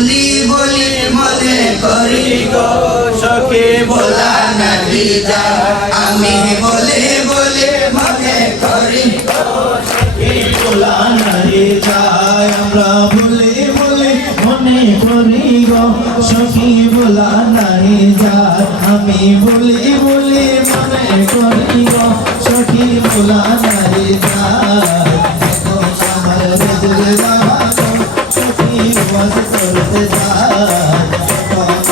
বলি বলি মনে করি গো সখী ভোলা নাহি যায় আমি বলি বলি মনে করি গো সখী ভোলা নাহি যায় আমরা বলি বলি মনে করি গো সখী ভোলা নাহি যায় আমি বলি বলি মনে করি গো সখী ভোলা নাহি যায় আমার রেজরে বাবা সখী ওয়াজ করতে যায়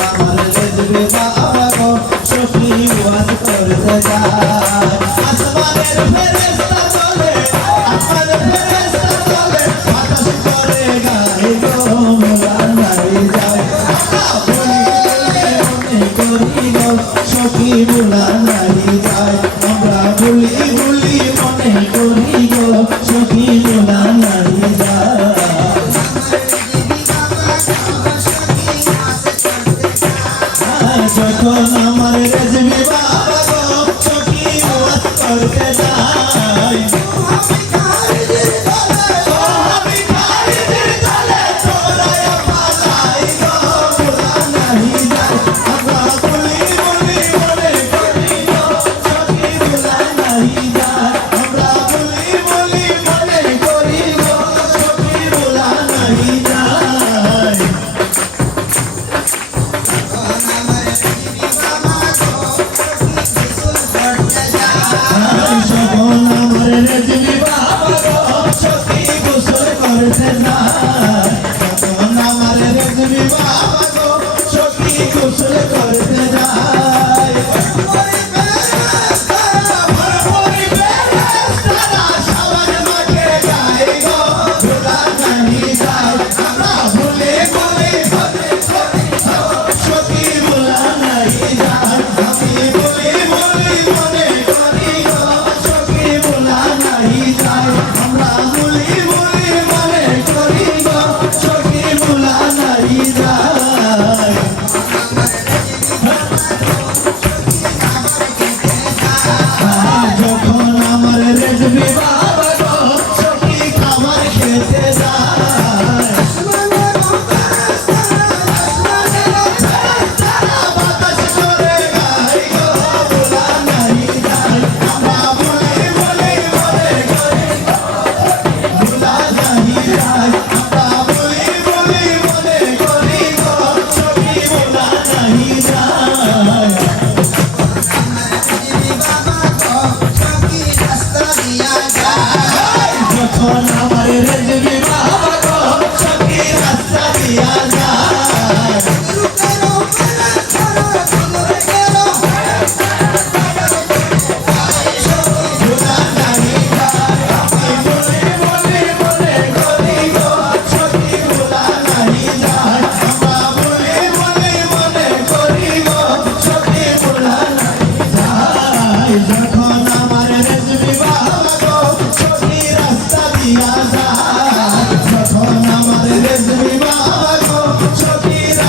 আমার রেজরে বাবা সখী ওয়াজ করতে যায় আসমানের ফেরেশতা চলে আমার ফেরেশতা চলে বাতাস করে গায়ে গো ভোলা নাহি যায় বলি মনে করি গো সখী ভোলা নাহি যায় আমরা বলি বলি মনে করি গো সখী ভোলা নাহি যায় যখন আমার রেজবি বাবা গো সখী ওয়াজ করতে যায়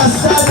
Rasta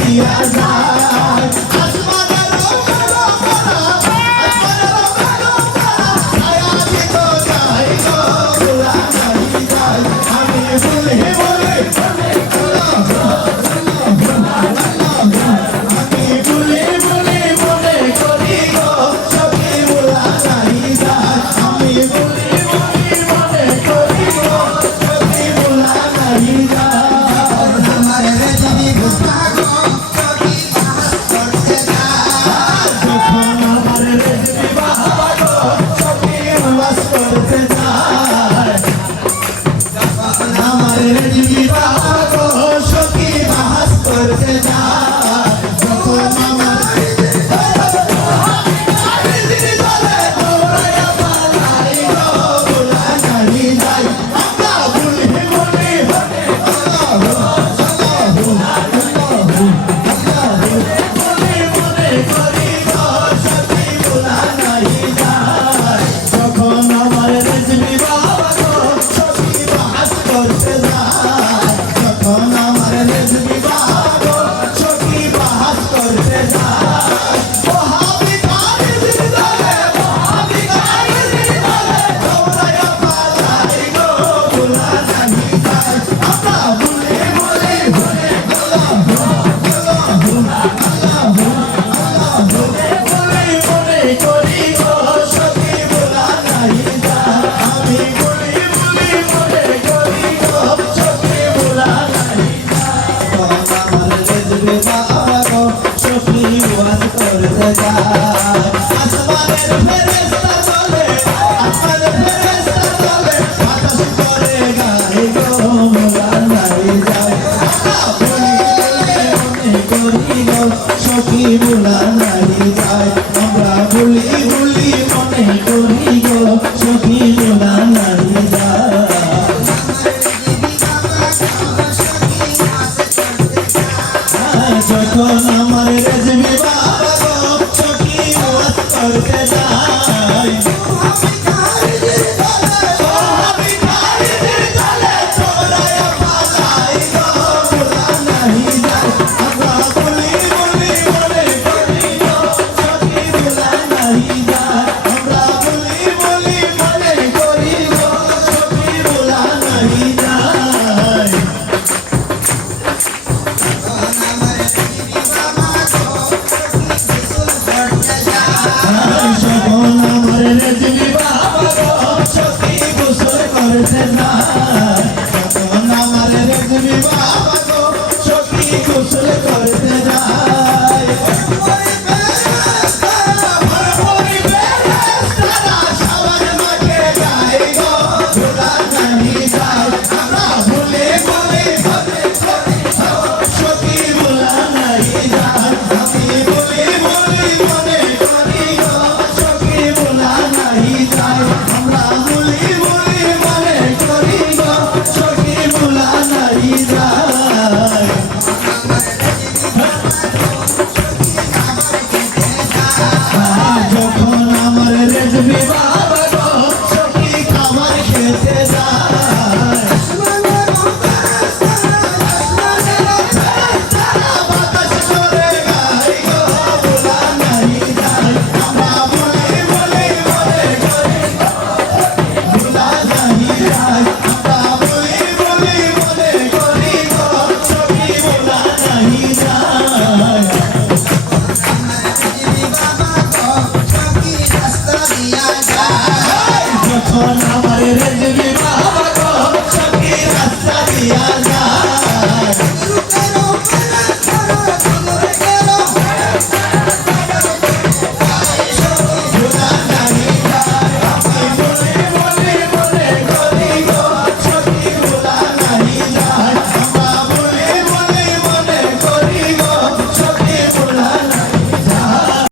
সখী ভোলা নাই যায় আমরা ভুলি ভুলি মনে করি গো সখী ভোলা নাই যায় যখন আমার রেজবি বাবা গো সখী ওয়াজ করতে যায়